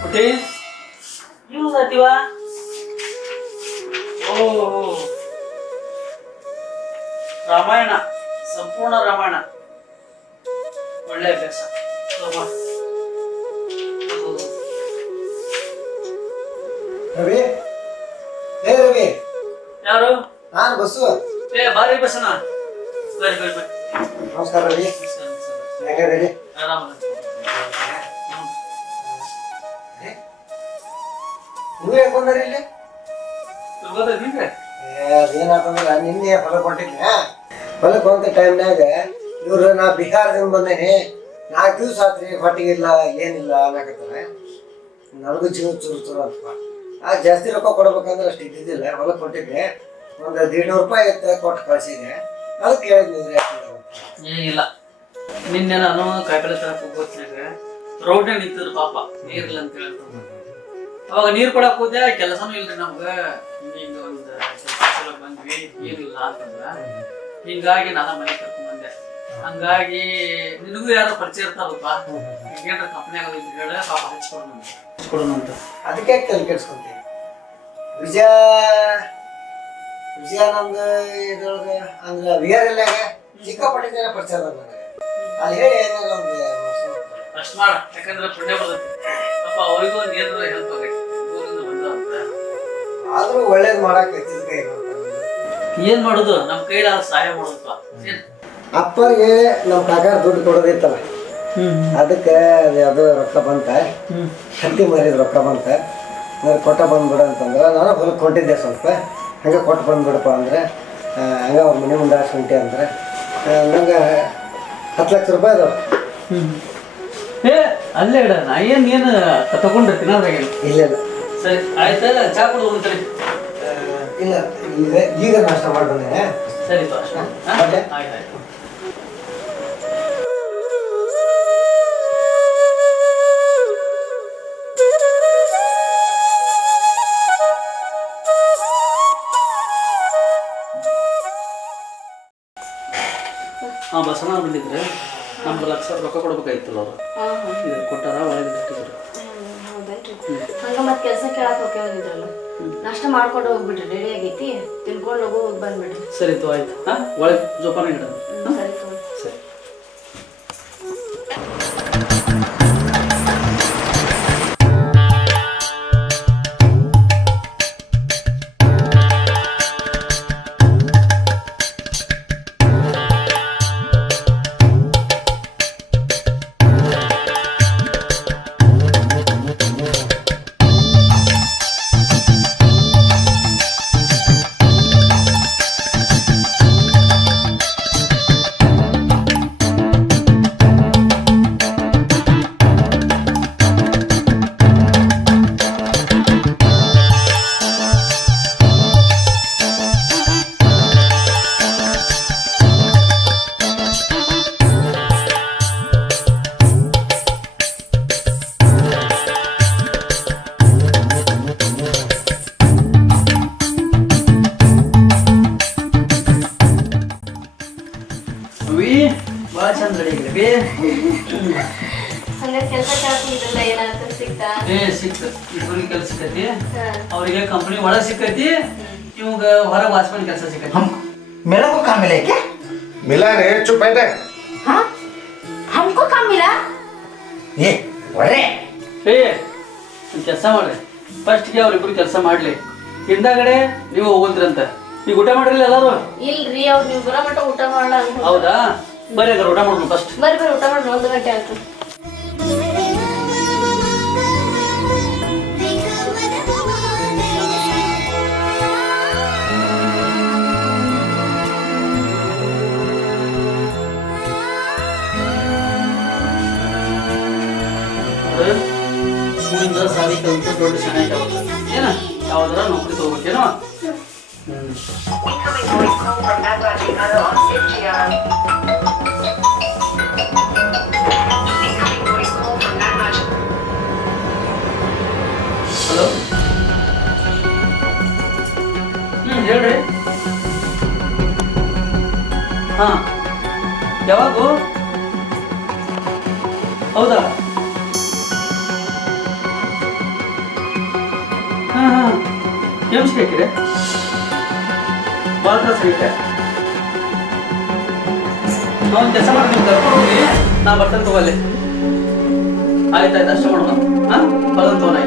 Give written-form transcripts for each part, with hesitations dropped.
कुठे येऊन जाते वा ओ ರಾಮಾಯಣ ಸಂಪೂರ್ಣ ರಾಮಾಯಣ ಒಳ್ಳೆ ಅಭ್ಯಾಸ ರವಿ ಹೇ ರವಿ ಯಾರು ನಾನು ಬಸ್ಸು ಏ ಬಾರಿ ಬಸನ ಬರಿ ಬರಿ ಬರಿ ನಮಸ್ಕಾರ ರವಿ ಹೇಗಿದ್ದೀರಿ ಆರಾಮ ನೀವು ಯಾಕೆ ಬಂದ್ರಿ ಇಲ್ಲಿ ಗೊತ್ತಾಯ್ತು ಅದೇನಾತಂದ್ರೆ ನಿನ್ನೆ ಹೊಲಕ್ಕೆ ಹೊಂಟಿದ್ದೆ ಹೊಲಕ್ಕೆ ಹೊಂಟ ಟೈಮ್ನಾಗ ಇವ್ರು ನಾ ಬಿಹಾರದಿಂದ ಬಂದೇನಿ 4 ದಿವಸ ಆತ್ರಿ ಹೊಟ್ಟಿಗಿಲ್ಲ ಏನಿಲ್ಲ ಅನ್ನಕತ್ತಾರೆ ನನಗೂ ಜೀವ ಚೂರು ಚೂರು ಅಂತ ಜಾಸ್ತಿ ರೊಕ್ಕ ಕೊಡ್ಬೇಕಂದ್ರೆ ಅಷ್ಟು ಇದ್ದಿದ್ದಿಲ್ಲ ಹೊಲಕ್ಕೆ ಹೊಂಟಿದ್ದೆ ಒಂದು 150 ರೂಪಾಯಿ ಇತ್ತು ಕೊಟ್ಟು ಕಳಿಸಿದೆ ಅದಕ್ಕೆ ಹೇಳಿದ್ನಿ ಏನಿಲ್ಲ ನಿನ್ನೆ ನಾನು ಕಾಯಿಪಲ್ಲೆ ತರಕ್ಕೆ ಹೋಗ್ತಿದ್ದೆ ರೋಡ್ನೇ ನಿಂತಿದ್ರು ಪಾಪ ನೀರಿಲ್ಲ ಅಂತ ಹೇಳ್ತಾರೆ ಅವಾಗ ನೀರು ಕೊಡಕ್ ಹೋದೆ ಕೆಲಸನೂ ಇಲ್ರಿ ನಮ್ಗೆ ಹಿಂಗ ಒಂದು ಚಲೋ ಬಂದ್ವಿ ಏನಿಲ್ಲ ಅಂತಂದ್ರ ಹಿಂಗಾಗಿ ನಾನು ಮನೆ ಕರ್ಕೊಂಡ್ ಬಂದೆ ಹಂಗಾಗಿ ನಿನಗೂ ಯಾರೋ ಪರಿಚಯ ಇರ್ತಾರಲ್ಪ ಏನಾರ ಕಂಪ್ನಿ ಆಗೋದಿಲ್ಲ ಹೇಳ ಪಾಪ ಹಚ್ಕೊಡೋಣ ಅಂತ ಅದಕ್ಕೆ ತಲೆ ಕೆಡ್ಸ್ಕೊಂತೀನಿ ವಿಜಯ ನಮ್ದು ಇದ್ರೊಳಗೆ ಅಂದ್ರೆ ವಿಆರ್ಎಲ್ಯಾಗ ಚಿಕ್ಕಪಟ್ಟಿ ಜನ ಪರಿಚಯ ಅದ ನನಗೆ ಅಲ್ಲಿ ಹೇಳಿ ಏನಾರ ಒಂದು ಅಷ್ಟು ಮಾಡ ಯಾಕಂದ್ರೆ ಪುಣ್ಯ ಬರ್ತೈತಿ ಪಾಪ ಅವ್ರಿಗೂ ಒಂದು ಏನಾರ ಹೆಲ್ಪ್ ಆಗೈತಿ ಊರಿಂದ ಬಂದ ಅಂತ ಆದ್ರೂ ಒಳ್ಳೇದು ಮಾಡಕ್ಕೆ ಏನ್ ಮಾಡುದು ನಮ್ ಕೈಲಾದ ಸಹಾಯ ಮಾಡೋದಪ್ಪ ಅಪ್ಪರಿಗೆ ನಮ್ಮ ಕಾಕಾರ ದುಡ್ಡು ಕೊಡೋದಿತ್ತಲ್ಲ ಅದಕ್ಕೆ ಅದು ರೊಕ್ಕ ಬಂತ ಹತ್ತಿ ಮರಿದ ರೊಕ್ಕ ಬಂತ ಕೊಟ್ಟ ಬಂದ್ಬಿಡ ಅಂತಂದ್ರೆ ನಾನು ಹೊಲಕ್ಕೆ ಹೊಂಟಿದ್ದೆ ಸ್ವಲ್ಪ ಹಂಗೆ ಕೊಟ್ಟು ಬಂದ್ಬಿಡಪ್ಪ ಅಂದ್ರೆ ಹಂಗೆ ಅವ್ರ ಮನೆ ಮುಂದೆ ಹೊಂಟಿ ಅಂದ್ರೆ ನಂಗೆ 10 ಲಕ್ಷ ರೂಪಾಯಿ ಅದಾವ ಏ ಅಲ್ಲೇ ಇಡ ನಾ ಏನು ತಗೊಂಡಿರ್ತೀನಿ ಅದ್ರಾಗೇನು ಇಲ್ಲ ಇಲ್ಲ ಸರಿ ಆಯ್ತಾ ಚಾ ಕುಡಿದು ಹೋಗ್ತಾರೆ ಇಲ್ಲ ಈಗ ನಾಷ್ಟ ಮಾಡಿ ಬಂದೆ ಸರಿ ಆಯ್ತು ಆಯ್ತು ಹಾಂ ಬಸಣ್ಣ ಬಂದಿದ್ರೆ ನಮ್ಗೆ 1 ಲಕ್ಷ ರೊಕ್ಕ ಕೊಡ್ಬೇಕಾಗಿತ್ತಲ್ಲ ಅವರು ಇದು ಕೊಟ್ಟಾರ ಒಳಗೆ ಇಟ್ಟಿದ್ರು ಹಂಗ ಮತ್ತೆ ಕೆಲಸ ಕೇಳಕ್ ಹೋಗಿದ್ರಲ್ಲ ನಾಷ್ಟ ಮಾಡ್ಕೊಂಡು ಹೋಗ್ಬಿಟ್ರಿ ರೆಡಿ ಆಗೈತಿ ತಿನ್ಕೊಂಡು ಹೋಗಿ ಬಂದ್ಬಿಡ್ರಿ ಸರಿ ತೋ ಆಯ್ತು ಹಾಂ ಒಳಗೆ ಜೋಪಾನ ಇಡ ಸರಿ ತಗೋ ಸರಿ ಭಾಳ ಚಂದ ರೆಡಿ ಹಂಗ ಕೆಲಸ ಕೇಳಕ್ ಹೋಗಿದ್ರಲ್ಲ ಏನಾದ್ರು ಸಿಕ್ತಾ ಏ ಸಿಕ್ತು ಇಬ್ಬರಿಗೆ ಕೆಲಸ ಸಿಕ್ಕೈತಿ ಅವರಿಗೆ ಕಂಪನಿ ಒಳಗೆ ಸಿಕ್ಕೈತಿ ಇವಾಗ ಹೊರಗೆ ವಾಚ್ಮನ್ ಕೆಲಸ ಸಿಕ್ಕೈತಿ मेरा को काम मिला है क्या? मिला रे चुप बैठे हाँ हमको काम मिला ये ಒಳ್ಳೆ ಏ ಕೆಲಸ ಮಾಡ್ರಿ ಫಸ್ಟ್ಗೆ ಅವ್ರಿಬ್ರು ಕೆಲಸ ಮಾಡ್ಲಿ ಹಿಂದಾಗಡೆ ನೀವು ಹೋಗುದ್ರಂತ ಈಗ ಊಟ ಮಾಡ್ರಿಲ್ಲ ಎಲ್ಲಾರು ಇಲ್ರಿ ಅವ್ರು ನೀವು ಬರೋ ಮಟ್ಟ ಊಟ ಮಾಡಲ್ಲ ಹೌದಾ ಬರ್ರಿ ಅದ್ರ ಊಟ ಮಾಡೋಣ ಫಸ್ಟ್ ಬರ್ರಿ ಊಟ ಮಾಡ್ರಿ 1 ಗಂಟೆ ಆಯ್ತು ಸ್ಕೂಲಿಂದ ಸಾಲಿ ಕಲಿತು ದೊಡ್ಡ ಚೆನ್ನಾಗಿ ಏನ ಯಾವ್ದಾರ ನೌಕರಿ ತಗೋಬೇಕೇನೋ ಹಲೋ ಹೇಳ್ರಿ ಹಾ ಯಾವಾಗೂ ಕೆಮ್ಸ್ಗೆ ಹಾಕಿರಿ ಭಾಳ ತ್ರಾಸ ಐತೆ. ನಾವು ಕೆಲಸ ಮಾಡ್ತೀನಿ, ಕರ್ಕೊಂಡು ಹೋಗಿ ನಾ ಬರ್ತೇನೆ ತಗೋಲ್ಲಿ. ಆಯ್ತಾಯ್ತು, ಅಷ್ಟೇ ಮಾಡೋಣ. ಹಾಂ, ಬರ್ತೇನೆ ತಗೋಣ.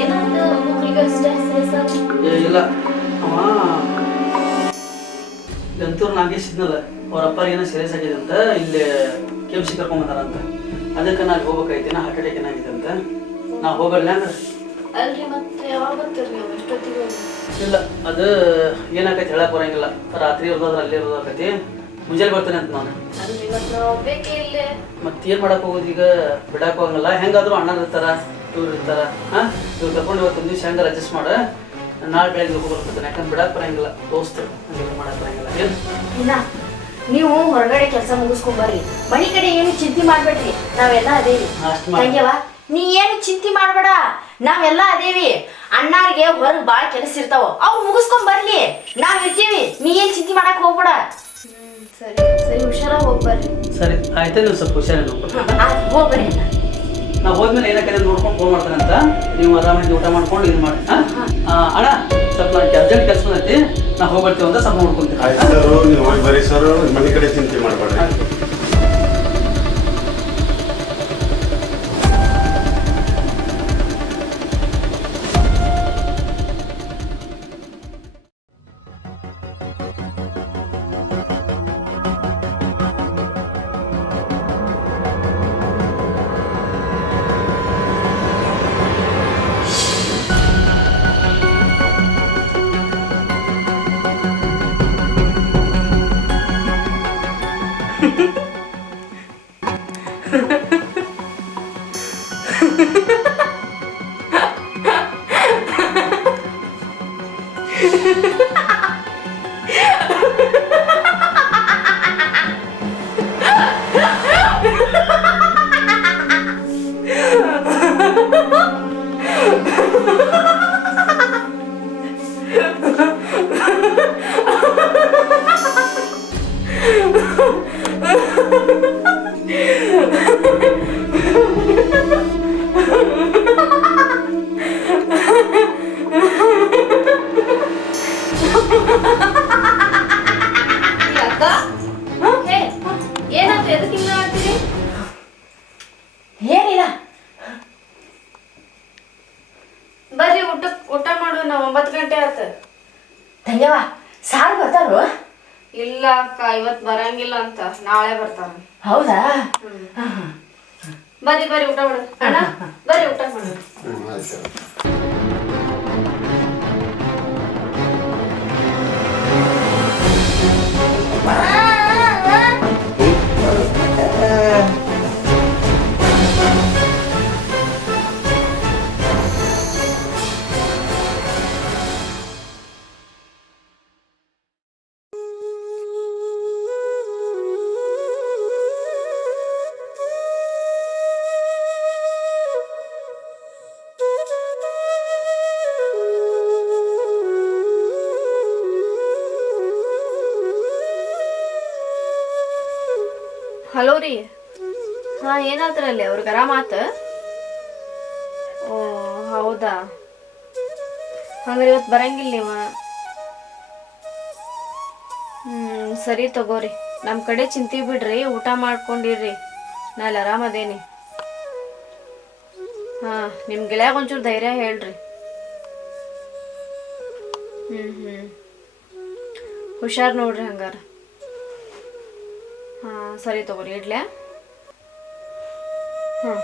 ಏನಾಯ್ತು ಮಕ್ಳಿಗೆ ಅಷ್ಟೇ ಇಲ್ಲ ಅವ ಗಂತೂರು ನಾಗೇಶ್ ಇದ್ನಲ್ಲ, ಅವ್ರ ಅಪ್ಪ ಏನೋ ಸೀರಿಯಸ್ ಆಗಿದೆ ಅಂತ ಇಲ್ಲಿ ಕೆಮ್ಸಿ ಕರ್ಕೊಂಬಂದಾರಂತ. ಅದಕ್ಕೆ ನಾನು ಹೋಗ್ಬೇಕಾಯ್ತು. ನಾ ಹಾರ್ಟ್ ಅಟ್ಯಾಕ್ ಏನಾಗಿದೆ ಅಂತ. ನಾ ಹೋಗಲ್ಲ ಅಂದ್ರೆ ಅಲ್ರಿ ಮತ್ತೆ ಯಾವಾಗ ಬರ್ತೀರಿ ನೀವು? ಎಷ್ಟೊತ್ತಿಗೆ ಹೋಗಿ? ಇಲ್ಲ, ಅದು ಏನಾಕೈತಿ ಹೇಳಕ್ ಬರಂಗಿಲ್ಲ. ರಾತ್ರಿ ಇರೋದಾದ್ರೆ ಅಲ್ಲೇ ಇರೋದಾಕೈತಿ. ಮುಂಜಾನೆ ಬರ್ತಾನೆ ಅಂತ ನಾನು. ಅಲ್ರಿ ಮತ್ತೆ ನಾವು ಹೋಗ್ಬೇಕೇ ಇಲ್ಲೇ. ಮತ್ತೇನು ಮಾಡಕ್ ಹೋಗೋದು ಈಗ? ಬಿಡಾಕ್ ಹೋಗಂಗಿಲ್ಲ. ಹೆಂಗಾದ್ರೂ ಅಣ್ಣ ಇರ್ತಾರ, ಇವ್ರು ಇರ್ತಾರ. ಹಾಂ, ಇವ್ರು ಕರ್ಕೊಂಡು ಇವತ್ತು ದಿವಸ ಹೆಂಗಾರ ಅಡ್ಜಸ್ಟ್ ಮಾಡ. ನಾಳೆ ಬೆಳಗ್ಗೆ ಹೋಗ್ಬರ್ತಾನೆ. ಯಾಕಂದ್ರೆ ಬಿಡಾಕ್ ಬರಂಗಿಲ್ಲ, ದೋಸ್ತರು ಹಂಗೆಲ್ಲ ಮಾಡಕ್ ಬರಂಗಿಲ್ಲ. ಏನು ಇಲ್ಲ, ನೀವು ಹೊರಗಡೆ ಕೆಲಸ ಮುಗಿಸ್ಕೊಂಡ್ ಬರ್ರಿ. ಮನಿ ಕಡೆ ಏನು ಚಿಂತೆ ಮಾಡ್ಬೇಡ್ರಿ, ನಾವೆಲ್ಲ ಅದೇವಿ. ಅಷ್ಟ್ ಮಾಡಿ. ತಂಗ್ಯವ, ನೀ ಏನು ಚಿಂತೆ ಮಾಡ್ಬೇಡ, ನಾವೆಲ್ಲ ಅದೇವಿ. ಅಣ್ಣಾರಿಗೆ ಹೊರಗೆ ಭಾಳ ಕೆಲಸ ಇರ್ತಾವ, ಅವ್ ಮುಗಿಸ್ಕೊಂಡ್ ಬರ್ಲಿ, ನಾವ್ ಇರ್ತೀವಿ. ನೀ ಏನ್ ಚಿಂತೆ ಮಾಡಕ್ ಹೋಗ್ಬೇಡ. ಸರಿ ಸರಿ, ಹುಷಾರಾಗಿ ಹೋಗ್ಬರ್ರಿ. ಸರಿ ಆಯ್ತಾ? ನೀವು ಸ್ವಲ್ಪ ಹುಷಾರಿ ಹೋಗ್ಬರ್ರಿ. ನಾ ಹೋದ್ಮೇಲೆ ಏನಕ್ಕೆ ನೋಡ್ಕೊಂಡು ಫೋನ್ ಮಾಡ್ತಾನೆ ಅಂತ. ನೀವು ಆರಾಮಾಗಿ ಊಟ ಮಾಡ್ಕೊಂಡು ಇದು ಮಾಡಿ. ಅಣ್ಣ, ಸ್ವಲ್ಪ ನಾನು ಅರ್ಜೆಂಟ್ ಕೆಲಸ ಬಂದೈತಿ, ನಾ ಹೋಗ್ಬರ್ತೀವಿ ಅಂತ ಸ್ವಲ್ಪ ನೋಡ್ಕೊಂತೀನಿ. ಆಯ್ತು ಸರ್, ನೀವು ಹೋಗಿ ಬರೀ ಸರ್, ಮನೆ ಕಡೆ ಚಿಂತೆ ಮಾಡಬೇಡ್ರಿ. ಏನಾಯ್ತು? ಎದಕ್ಕೆ ಹಿಂಗ ಮಾಡ್ತೀರಿ? ಏನಿಲ್ಲ, ಬರ್ರಿ ಊಟ ಮಾಡೋಣ. 9 ಗಂಟೆ ಆತ. ತಂಗ್ಯವ, ಸಾರ್ ಬರ್ತಾರೋ? ಇಲ್ಲ ಅಕ್ಕ, ಇವತ್ತು ಬರಂಗಿಲ್ಲ ಅಂತ, ನಾಳೆ ಬರ್ತಾರ. ಹೌದಾ? ಬರ್ರಿ ಬರ್ರಿ ಊಟ ಮಾಡೋಣ. ಅಣ್ಣ ಬರ್ರಿ ಊಟ ಮಾಡೋಣ. ಆಯ್ತು. ಹಲೋ ರೀ. ಹಾಂ, ಏನಾದ್ರಲ್ಲಿ? ಅವ್ರಿಗೆ ಆರಾಮಾತ? ಓ ಹೌದಾ, ಹಂಗಾರೆ ಇವತ್ತು ಬರಂಗಿಲ್ಲ ನೀವ? ಸರಿ ತಗೋರಿ, ನಮ್ಮ ಕಡೆ ಚಿಂತೆ ಬಿಡ್ರಿ, ಊಟ ಮಾಡ್ಕೊಂಡಿರ್ರಿ, ನಾಳೆ ಆರಾಮದೇನಿ. ಹಾಂ, ನಿಮ್ಮ ಗೆಳೆಯಾಗ ಒಂಚೂರು ಧೈರ್ಯ ಹೇಳ್ರಿ. ಹುಷಾರು ನೋಡ್ರಿ ಹಂಗಾರ. ಹಾಂ ಸರಿ ತಗೋರಿ, ಇಡ್ಲ್ಯಾ? ಹಾಂ.